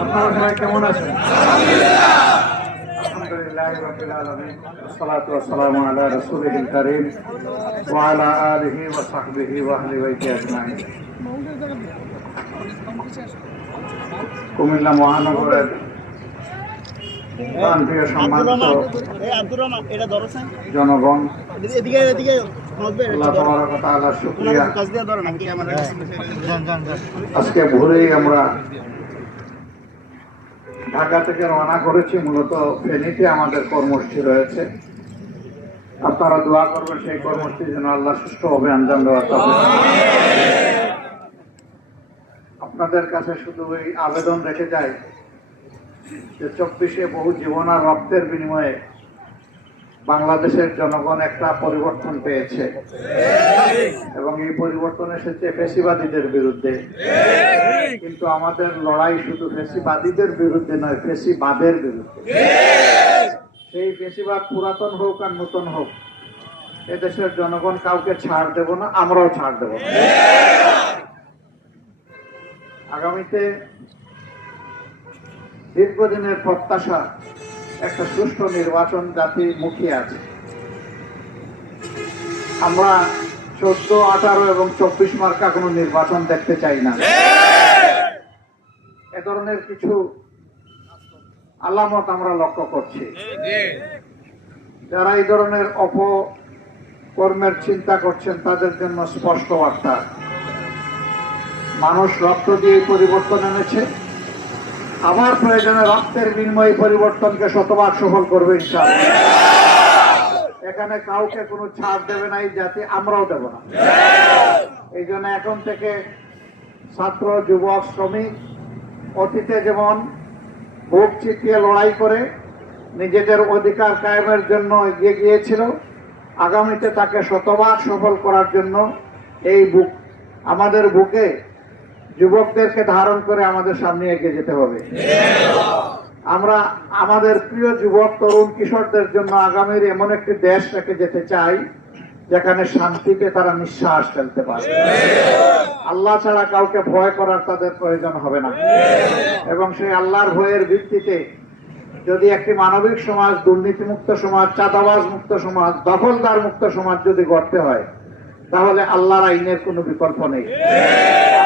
আপনারা সবাই কেমন আছেন? আলহামদুলিল্লাহি রাব্বিল আলামিন, والصلاه والسلام على رسوله الكريم وعلى اله وصحبه واهل بيته اجمعين। কুমিল্লা মহানগরের প্রান্তীয় সম্মানিত জনগণ, আল্লাহ তাবারক ওয়া তাআলার শুকরিয়া। আজকে ভোরেই আমরা ঢাকা থেকে রওনা করেছি। মূলত ফেনীতে আমাদের কর্মসূচি রয়েছে। আপনারা দোয়া করবেন সেই কর্মসূচি যেন আল্লাহ সুষ্ঠুভাবে আঞ্জাম দেওয়া তৌফিক দান করেন। আপনাদের কাছে শুধু ওই আবেদন রেখে যায় যে 24-এ বহু জীবন আর রক্তের বিনিময়ে বাংলাদেশের জনগণ একটা পরিবর্তন পেয়েছে এবং এই পরিবর্তন এসেছে ফ্যাসিবাদীদের বিরুদ্ধে। কিন্তু আমাদের লড়াই শুধু ফ্যাসিবাদীদের বিরুদ্ধে নয়, ফ্যাসিবাদের বিরুদ্ধে। সেই ফ্যাসিবাদ পুরাতন হোক আর নতুন হোক, এদেশের জনগণ কাউকে ছাড় দেব না, আমরাও ছাড় দেব না। আগামীতে দীর্ঘদিনের প্রত্যাশা একটা সুষ্ঠু নির্বাচন জাতি মুখিয়ে আছে। আমরা 14, 18 এবং 24 মার্কা কোনো নির্বাচন দেখতে চাই না। এ ধরনের কিছু আলামত আমরা লক্ষ্য করছি। যারা এই ধরনের অপকর্মের চিন্তা করছেন তাদের জন্য স্পষ্ট বার্তা, মানুষ রক্ত দিয়ে পরিবর্তন এনেছে, আমার প্রয়োজনে রক্তের বিনিময়ে পরিবর্তনকে শতভাগ সফল করবে ইনশাআল্লাহ। এখানে কাউকে কোনো ছাড় দেবে না এই জাতি, আমরাও দেব না। এই জন্য এখন থেকে ছাত্র, যুবক, শ্রমিক অতীতে যেমন বুক চিতিয়ে লড়াই করে নিজেদের অধিকার কায়েমের জন্য এগিয়ে গিয়েছিল, আগামীতে তাকে শতভাগ সফল করার জন্য এই আমাদের বুকে যুবকদেরকে ধারণ করে আমাদের সামনে এগিয়ে যেতে হবে। আমরা আমাদের প্রিয় যুবক, তরুণ, কিশোরদের জন্য আগামীর এমন একটি দেশ রেখে যেতে চাই যেখানে শান্তিতে তারা নিঃশ্বাস ফেলতে পারে। আল্লাহ ছাড়া কাউকে ভয় করার তাদের প্রয়োজন হবে না। এবং সেই আল্লাহর ভয়ের ভিত্তিতে যদি একটি মানবিক সমাজ, দুর্নীতিমুক্ত সমাজ, চাঁদাবাজ মুক্ত সমাজ, দখলদার মুক্ত সমাজ যদি গড়তে হয়, তাহলে আল্লাহর আইনের কোনো বিকল্প নেই।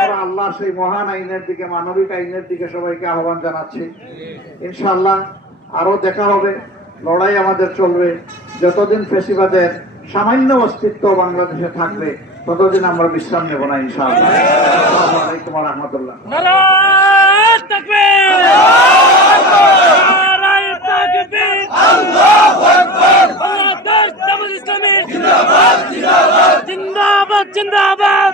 আমরা আল্লাহ সেই মহান আইনের দিকে, মানবিক আইনের দিকে সবাইকে আহ্বান জানাচ্ছি। ইনশাআল্লাহ আরো দেখা হবে, লড়াই আমাদের চলবে। যতদিন ফ্যাসিবাদের সামান্য অস্তিত্ব বাংলাদেশে থাকবে ততদিন আমরা বিশ্রাম নেব না ইনশাআল্লাহ। আসসালামু আলাইকুম ওয়া রাহমাতুল্লাহ। জিন্দাবাদ জিন্দাবাদ।